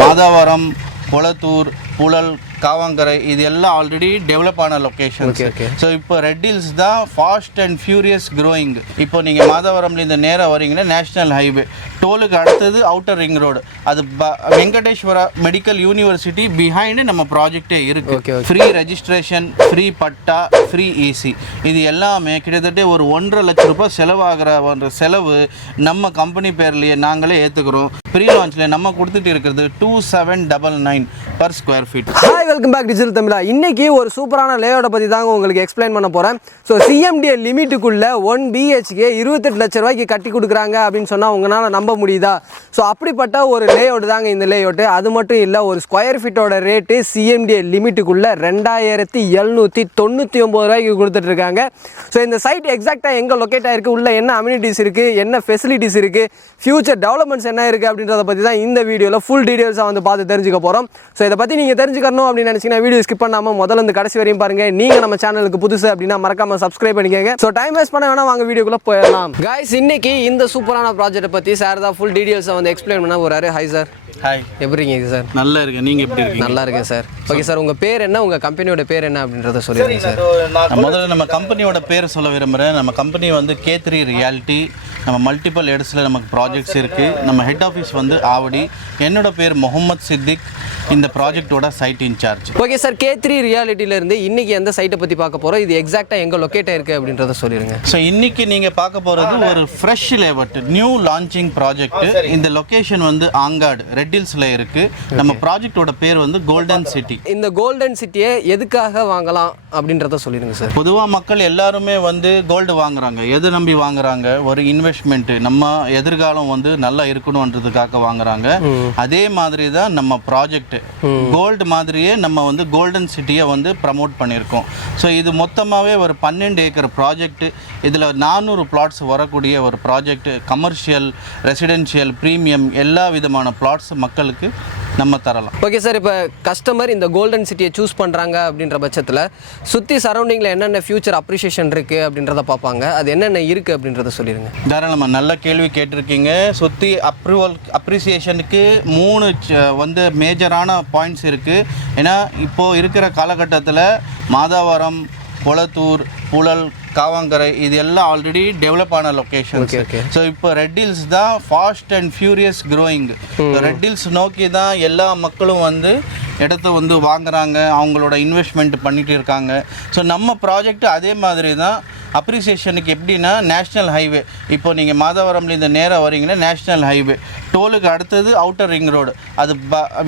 மாதாவரம், கொளத்தூர், புழல், காவாங்கரை இது எல்லாம் already develop ஆன லொக்கேஷன்ஸ். ஸோ இப்போ ரெட் ஹில்ஸ் தான் ஃபாஸ்ட் அண்ட் ஃபியூரியஸ் க்ரோயிங். இப்போ நீங்கள் மாதாவரம்ல இந்த நேராக வரீங்கன்னா நேஷ்னல் ஹைவே, டோலுக்கு அடுத்தது அவுட்டர் ரிங் ரோடு, அது வெங்கடேஸ்வரா மெடிக்கல் யூனிவர்சிட்டி பிஹைண்டு நம்ம ப்ராஜெக்டே இருக்குது. ஃப்ரீ ரெஜிஸ்ட்ரேஷன், ஃப்ரீ பட்டா, ஃப்ரீ ஏசி, இது எல்லாமே கிட்டத்தட்ட ஒரு 1.5 லட்சம் ரூபாய் செலவாகிற ஒரு செலவு நம்ம கம்பெனி பேர்லேயே நாங்களே ஏற்றுக்கிறோம். ப்ரீ லான்ச்சில் நம்ம கொடுத்துட்டு இருக்கிறது 2799 per square feet. Welcome back digital Tamizha. இன்னைக்கு ஒரு சூப்பரான லேஅவுட்டை பற்றி தாங்க உங்களுக்கு எக்ஸ்பிளைன் பண்ண போகிறேன். ஸோ சிஎம்டிஏ லிமிட்டுக்குள்ள 1 BHK 28 லட்ச ரூபாய்க்கு கட்டி கொடுக்குறாங்க அப்படின்னு சொன்னால் உங்களால் நம்ப முடியுதா? ஸோ அப்படிப்பட்ட ஒரு லேஅவுட் தாங்க இந்த லேஅவுட்டு. அது மட்டும் இல்லை, ஒரு ஸ்கொயர் ஃபீட்டோட ரேட்டு சிஎம்டிஏ லிமிட்டுக்குள்ள 2799 ரூபாய்க்கு கொடுத்துட்டு இருக்காங்க. ஸோ இந்த சைட் எக்ஸாக்டாக எங்கே லொக்கேட் ஆகிருக்கு, உள்ள என்ன அம்யூனிட்டிஸ் இருக்குது, என்ன ஃபெசிலிட்டிஸ் இருக்குது, ஃபியூச்சர் டெவலப்மெண்ட்ஸ் என்ன இருக்குது அப்படின்றத பற்றி தான் இந்த வீடியோவில் ஃபுல் டீடைல்ஸாக வந்து பார்த்து தெரிஞ்சுக்க போகிறோம். ஸோ இதை பற்றி நீங்கள் தெரிஞ்சுக்கணும் அப்படின்னு நினச்சிங்கன்னா வீடியோ ஸ்கிப் பண்ணாமல் முதல்ல இருந்து கடைசி வரையும் பாருங்கள். நீங்கள் நம்ம சேனலுக்கு புதுசு அப்படின்னா மறக்காமல் சப்ஸ்கிரைப் பண்ணிக்கோங்க. ஸோ டைம் வேஸ்ட் பண்ண வேணா, வாங்க வீடியோக்குள்ளே போயிடலாம். கைஸ், இன்னைக்கு இந்த சூப்பரான ப்ராஜெக்ட்டை பற்றி சார் தான் ஃபுல் டீடைல்ஸை வந்து எக்ஸ்பிளைன் பண்ண போகிறாரு. Hi sir. ஹாய், எப்படி இருக்கீங்க சார்? நல்லா இருக்கேன், நீங்கள் எப்படி இருக்கீங்க? நல்லா இருக்கேன் சார். ஓகே சார், உங்கள் பேர் என்ன, உங்கள் கம்பெனியோட பேர் என்ன அப்படின்றத சொல்லிடுங்க சார். முதல்ல நம்ம கம்பெனியோட பேர் சொல்ல விரும்புகிறேன். நம்ம கம்பெனி வந்து K3 ரியாலிட்டி. நம்ம மல்டிபிள் இடத்துல நமக்கு ப்ராஜெக்ட்ஸ் இருக்குது. நம்ம ஹெட் ஆஃபீஸ் வந்து ஆவடி. என்னோட பேர் முகமது சித்திக், இந்த ப்ராஜெக்டோட site in charge. Okay sir, K3 ரியாலிட்டியிலேருந்து இன்றைக்கி எந்த சைட்டை பற்றி பார்க்க போகிறோம், இது எக்ஸாக்டாக எங்கே லொக்கேட் ஆயிருக்கு அப்படின்றத சொல்லிடுங்க. ஸோ இன்றைக்கி நீங்கள் பார்க்க போகிறது ஒரு fresh layout, new launching project. இந்த லொக்கேஷன் வந்து ஆங்காடு, ரெட் ஹில்ஸில் இருக்குது. நம்ம ப்ராஜெக்டோட பேர் வந்து கோல்டன் சிட்டி. இந்த கோல்டன் சிட்டியை எதுக்காக வாங்கலாம் அப்படின்றத சொல்லிடுங்க சார். பொதுவாக மக்கள் எல்லாருமே வந்து கோல்டு வாங்குறாங்க. எது நம்பி வாங்குறாங்க? ஒரு இன்வெஸ்ட்மெண்ட்டு, நம்ம எதிர்காலம் வந்து நல்லா இருக்கணுன்றதுக்காக வாங்குறாங்க. அதே மாதிரி தான் நம்ம ப்ராஜெக்ட் கோல்டு மாதிரியே நம்ம வந்து கோல்டன் சிட்டியை வந்து ப்ரமோட் பண்ணியிருக்கோம். ஸோ இது மொத்தமாகவே ஒரு 12 ஏக்கர் ப்ராஜெக்ட். இதில் 400 பிளாட்ஸ் வரக்கூடிய ஒரு ப்ராஜெக்ட். கமர்ஷியல், ரெசிடென்ஷியல், ப்ரீமியம் எல்லா விதமான பிளாட்ஸ் மக்களுக்கு நம்ம தரலாம். ஓகே சார், இப்போ கஸ்டமர் இந்த கோல்டன் சிட்டியை சூஸ் பண்ணுறாங்க அப்படின்ற பட்சத்தில் சுற்றி சரௌண்டிங்கில் என்னென்ன ஃபியூச்சர் அப்ரிஷியேஷன் இருக்குது அப்படின்றத பார்ப்பாங்க. அது என்னென்ன இருக்குது அப்படின்றத சொல்லிடுங்க. தாராளமாக, நல்ல கேள்வி கேட்டிருக்கீங்க. சுற்றி அப்ரிசியேஷனுக்கு 3 வந்து மேஜரான பாயிண்ட்ஸ் இருக்குது. ஏன்னா இப்போது இருக்கிற காலகட்டத்தில் மாதாவரம், கொளத்தூர், புழல், காவாங்கரை இது எல்லாம் ஆல்ரெடி டெவலப் ஆன லொக்கேஷன்ஸ். ஸோ இப்போ ரெட் ஹில்ஸ் தான் fast and furious growing. Red hills நோக்கி தான் எல்லா மக்களும் வந்து இடத்த வந்து வாங்குறாங்க, அவங்களோட இன்வெஸ்ட்மெண்ட் பண்ணிட்டு இருக்காங்க. ஸோ நம்ம ப்ராஜெக்ட் அதே மாதிரி தான். அப்ரிசியேஷனுக்கு எப்படின்னா, நேஷ்னல் ஹைவே, இப்போ நீங்கள் மாதாவரம்ல இந்த நேராக வரீங்கன்னா நேஷ்னல் ஹைவே, டோலுக்கு அடுத்தது அவுட்டர் ரிங் ரோடு, அது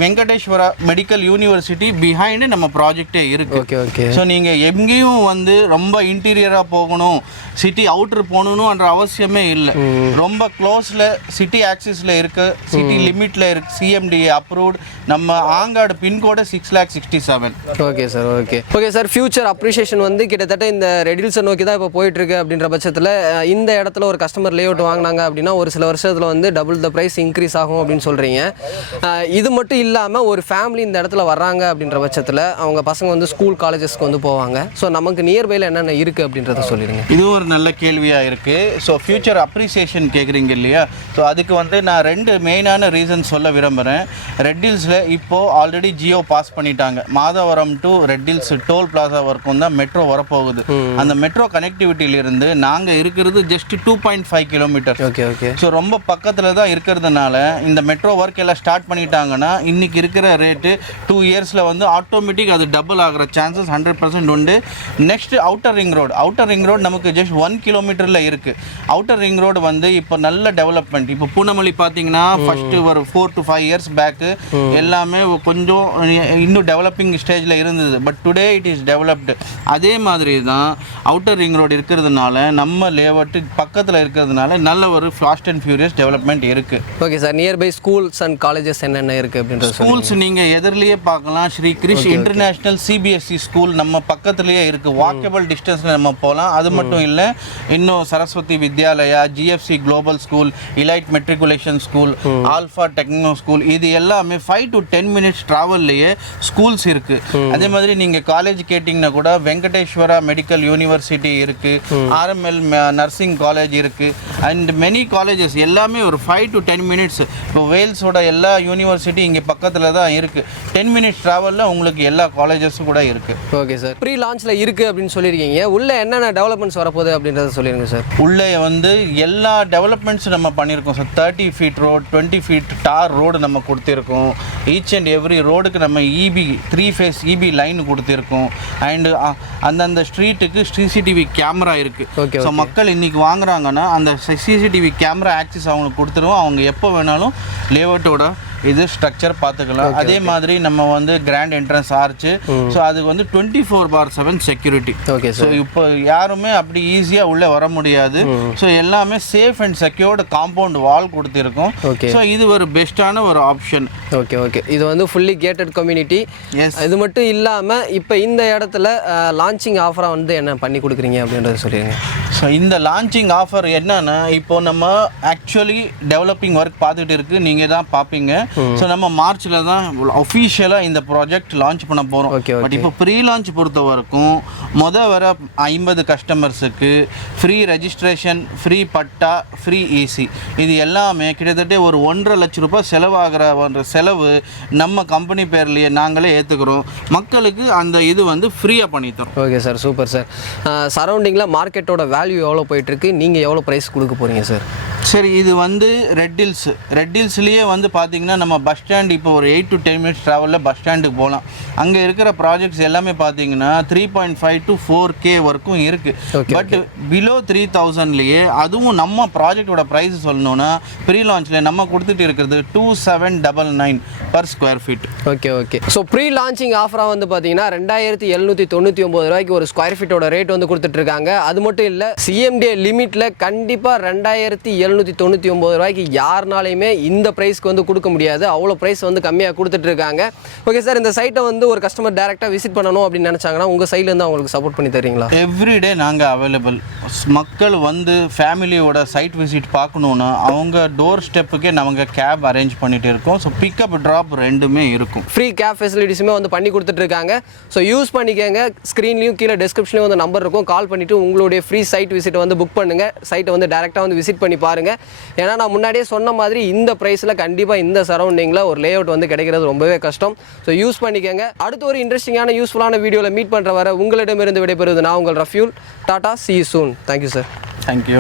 வெங்கடேஸ்வரா மெடிக்கல் யூனிவர்சிட்டி பிஹைண்டு நம்ம ப்ராஜெக்டே இருக்குது. ஸோ நீங்கள் எங்கேயும் வந்து ரொம்ப இன்டீரியராக போகணும், சிட்டி அவுட்டர் போகணுன்ற அவசியமே இல்லை. ரொம்ப க்ளோஸில் சிட்டி ஆக்சிஸில் இருக்குது, சிட்டி லிமிட்டில் இருக்குது. CMDA approved. நம்ம Angadu pincode 6,67,000. Okay sir. Okay sir, future appreciation வந்து கிட்டத்தட்ட இந்த ரெட் ஹில்ஸை நோக்கி தான் இப்போ போயிட்டுருக்கு. அப்படின்ற பட்சத்தில் இந்த இடத்துல ஒரு கஸ்டமர் லேஅவுட் வாங்கினாங்க அப்படின்னா ஒரு சில வருஷத்தில் வந்து டபுள் த ப்ரைஸ் இன்க்ரீஸ் ஆகும் அப்படின்னு சொல்கிறீங்க. இது மட்டும் இல்லாமல் ஒரு ஃபேமிலி இந்த இடத்துல வர்றாங்க அப்படின்ற பட்சத்தில் அவங்க பசங்க வந்து ஸ்கூல், காலேஜஸ்க்கு வந்து போவாங்க. ஸோ நமக்கு நியர்பையில் என்னென்ன இருக்குது அப்படின்றத சொல்லிடுங்க. இது ஒரு நல்ல கேள்வியாக இருக்குது. ஸோ ஃபியூச்சர் அப்ரிசியேஷன் கேட்குறீங்க இல்லையா? ஸோ அதுக்கு வந்து நான் 2 மெயினான ரீசன் சொல்ல விரும்புகிறேன். ரெட் ஹில்ஸில் இப்போது ஆல்ரெடி ஜியோ பாஸ் பண்ணிட்டாங்க. Madhavaram to Red Hills toll plaza வரைக்கும் தான் மெட்ரோ வரப்போகுது. அந்த மெட்ரோ கனெக்டிவிட்டியிலிருந்து நாங்கள் இருக்கிறது ஜஸ்ட் 2.5 கிலோமீட்டர். ஸோ ரொம்ப பக்கத்தில் தான் இருக்கிறதுனால இந்த மெட்ரோ ஒர்க் எல்லாம் ஸ்டார்ட் பண்ணிட்டாங்கன்னா இன்றைக்கி இருக்கிற ரேட்டு 2 இயர்ஸில் வந்து ஆட்டோமேட்டிக் அது டபுள் ஆகிற சான்சஸ் 100% உண்டு. நெக்ஸ்ட் அவுட்டர் ரிங் ரோடு நமக்கு ஜஸ்ட் 1 கிலோமீட்டரில் இருக்குது. அவுட்டர் ரிங் ரோடு வந்து இப்போ நல்ல டெவலப்மெண்ட். இப்போ பூனமல்லி பார்த்தீங்கன்னா ஃபஸ்ட்டு ஒரு 4 to 5 இயர்ஸ் பேக்கு எல்லாமே கொஞ்சம் இன்னும் டெவலப்பிங் ஸ்டேஜில் இருந்தது. But today it is developed. அதே மாதிரி தான் அவுட்டர் ரிங் ரோடு இருக்கிறதுனால நம்ம லேஅவுட் பக்கத்தில் இருக்கிறதுனால நல்ல ஒரு ஃபாஸ்ட் அண்ட் ஃபியூரியஸ் டெவலப்மெண்ட் இருக்குது. Okay sir, nearby schools and colleges என்னென்ன இருக்குது அப்படின்றது? ஸ்கூல்ஸ் நீங்கள் எதிரிலேயே பார்க்கலாம். Sri Krish international CBSE school நம்ம பக்கத்துலேயே இருக்குது. வாக்கபிள் டிஸ்டன்ஸில் நம்ம போகலாம். அது மட்டும் இல்லை, இன்னும் Saraswati Vidyalaya, GFC global school, elite matriculation school, alpha techno school, இது எல்லாமே 5 to 10 மினிட்ஸ் ட்ராவல்லையே ஸ்கூல்ஸ் இருக்குது. அதே மாதிரி நீங்கள் காலேஜ் கேட்டிங்கன்னா கூட வெங்கடேஸ்வரா மெடிக்கல் யூனிவர்சிட்டி இருக்குது, RML நர்சிங் காலேஜ் இருக்குது, அண்ட் மெனி காலேஜஸ் எல்லாமே ஒரு 5 to 10 மினிட்ஸ் மினிட்ஸ். இப்போ வேல்ஸோட எல்லா யூனிவர்சிட்டி இங்கே பக்கத்தில் தான் இருக்குது. 10 மினிட்ஸ் ட்ராவலில் உங்களுக்கு எல்லா காலேஜஸும் கூட இருக்குது. ஓகே சார், ப்ரீ லான்ச்சில் இருக்குது அப்படின்னு சொல்லியிருக்கீங்க. உள்ளே என்னென்ன டெவலப்மெண்ட்ஸ் வரப்போகுது அப்படின்றத சொல்லிடுங்க சார். உள்ளே வந்து எல்லா டெவலப்மெண்ட்ஸும் நம்ம பண்ணியிருக்கோம் சார். 30 ஃபீட் ரோடு, 20 ஃபீட் டார் ரோடு நம்ம கொடுத்துருக்கோம். ஈச் அண்ட் எவ்ரி ரோடுக்கு நம்ம இபி 3 ஃபேஸ் இபி லைன் கொடுத்துருக்கோம். அண்டு அந்தந்த ஸ்ட்ரீட்டுக்கு சிசிடிவி கேமரா இருக்குது. ஸோ மக்கள் இன்றைக்கி வாங்குறாங்கன்னா அந்த சிசிடிவி கேமரா ஆக்சஸ் அவங்களுக்கு கொடுத்துருவோம். அவங்க எப்போ வேணாலும் லேஅவுட்டோட இது ஸ்ட்ரக்சர் பார்த்துக்கலாம். அதே மாதிரி நம்ம வந்து கிராண்ட் என்ட்ரன்ஸ் ஆர்ச்சு. ஸோ அதுக்கு வந்து 24/7 செக்யூரிட்டி. ஓகே ஸோ இப்போ யாருமே அப்படி ஈஸியாக உள்ளே வர முடியாது. ஸோ எல்லாமே safe and secured compound wall கொடுத்துருக்கோம். ஸோ இது ஒரு பெஸ்ட்டான ஒரு ஆப்ஷன். ஓகே ஓகே, இது வந்து ஃபுல்லி கேட்டட் கம்யூனிட்டி. இது மட்டும் இல்லாமல் இப்போ இந்த இடத்துல லான்ச்சிங் ஆஃபராக வந்து என்ன பண்ணி கொடுக்குறீங்க அப்படின்றத சொல்லிடுங்க. ஸோ இந்த லான்ச்சிங் ஆஃபர் என்னன்னா, இப்போ நம்ம ஆக்சுவலி டெவலப்பிங் ஒர்க் பார்த்துட்டு இருக்குது, நீங்கள் தான் பார்ப்பீங்க. ஸோ நம்ம மார்ச்சில் தான் அஃபீஷியலாக இந்த ப்ராஜெக்ட் லான்ச் பண்ண போகிறோம். பட் இப்போ ப்ரீ லான்ச் பொறுத்த வரைக்கும் வர 50 கஸ்டமர்ஸுக்கு ஃப்ரீ ரெஜிஸ்ட்ரேஷன், ஃப்ரீ பட்டா, ஃப்ரீ ஏசி, இது எல்லாமே கிட்டத்தட்ட ஒரு 1.5 லட்ச ரூபாய் செலவாகிற செலவு நம்ம கம்பெனி பேர்லேயே நாங்களே ஏற்றுக்கிறோம். மக்களுக்கு அந்த இது வந்து ஃப்ரீயாக பண்ணித்தரோம். Okay sir, super sir. சரௌண்டிங்கில் மார்க்கெட்டோட வேல்யூ எவ்வளோ போயிட்டுருக்கு, நீங்கள் எவ்வளோ ப்ரைஸ் கொடுக்க போகிறீங்க சார்? சரி, இது வந்து ரெட் ஹில்ஸ்லேயே வந்து பார்த்தீங்கன்னா நம்ம பஸ் ஸ்டாண்ட் இப்போ ஒரு 8 to 10 மினிட்ஸ் ட்ராவலில் பஸ் ஸ்டாண்டுக்கு போகலாம். அங்கே இருக்கிற ப்ராஜெக்ட்ஸ் எல்லாமே பார்த்தீங்கன்னா 3.5 to 4K வரைக்கும் இருக்குது. பட் பிலோ 3000லேயே அதுவும் நம்ம ப்ராஜெக்டோட ப்ரைஸ் சொல்லணுன்னா ப்ரீ லான்ச்சில் நம்ம கொடுத்துட்டு இருக்கிறது 2799 per square feet. Okay okay. So pre launching ஆஃபராக வந்து பார்த்தீங்கன்னா 2799 ரூபாய்க்கு ஒரு ஸ்கொயர் ஃபீட்டோட ரேட் வந்து கொடுத்துட்ருக்காங்க. அது மட்டும் இல்லை, சிஎம்டிஏ லிமிட்டில் கண்டிப்பாக 2799 ரூபாய்க்கு யாருனாலையுமே இந்த ப்ரைஸ்க்கு வந்து கொடுக்க முடியாது. அவ்வளோ ப்ரைஸ் வந்து கம்மியாக கொடுத்துட்ருக்காங்க. ஓகே சார், இந்த சைட்டை வந்து ஒரு கஸ்டமர் டேரெக்டாக விசிட் பண்ணணும் அப்படின்னு நினச்சாங்கன்னா உங்கள் சைட்லேருந்து அவங்களுக்கு சப்போர்ட் பண்ணி தரீங்களா? எவ்ரிடே நாங்கள் அவைலபிள். மக்கள் வந்து ஃபேமிலியோட சைட் விசிட் பார்க்கணுன்னா அவங்க டோர் ஸ்டெப்புக்கே நாங்கள் கேப் அரேஞ்ச் பண்ணிட்டு இருக்கோம். ஸோ பிக்கப் ட்ராப் ரெண்டுமே இருக்கும். ஃப்ரீ கேப் ஃபெசிலிட்டிஸுமே வந்து பண்ணி கொடுத்துட்ருக்காங்க. ஸோ யூஸ் பண்ணிக்கங்க. ஸ்க்ரீன்லையும் கீழே டிஸ்கிரிப்ஷன்லையும் வந்து நம்பர் இருக்கும். கால் பண்ணிவிட்டு உங்களுடைய ஃப்ரீ சைட் விசிட்டை வந்து புக் பண்ணுங்கள். சைட்டை வந்து டேரெக்டாக வந்து விசிட் பண்ணி பாருங்கள். ஏன்னா நான் முன்னாடியே சொன்ன மாதிரி இந்த ப்ரைஸில் கண்டிப்பாக இந்த சரௌண்டிங்கில் ஒரு லேஅவுட் வந்து கிடைக்கிறது ரொம்பவே கஷ்டம். ஸோ யூஸ் பண்ணிக்கங்க. அடுத்து ஒரு இன்ட்ரெஸ்டிங்கான யூஸ்ஃபுல்லான வீடியோவில் மீட் பண்ணுற வர உங்களிடமிருந்து விடைபெறுவது நான் உங்கள் ரஃப்யூல். Tata, see you soon. Thank you sir. Thank you.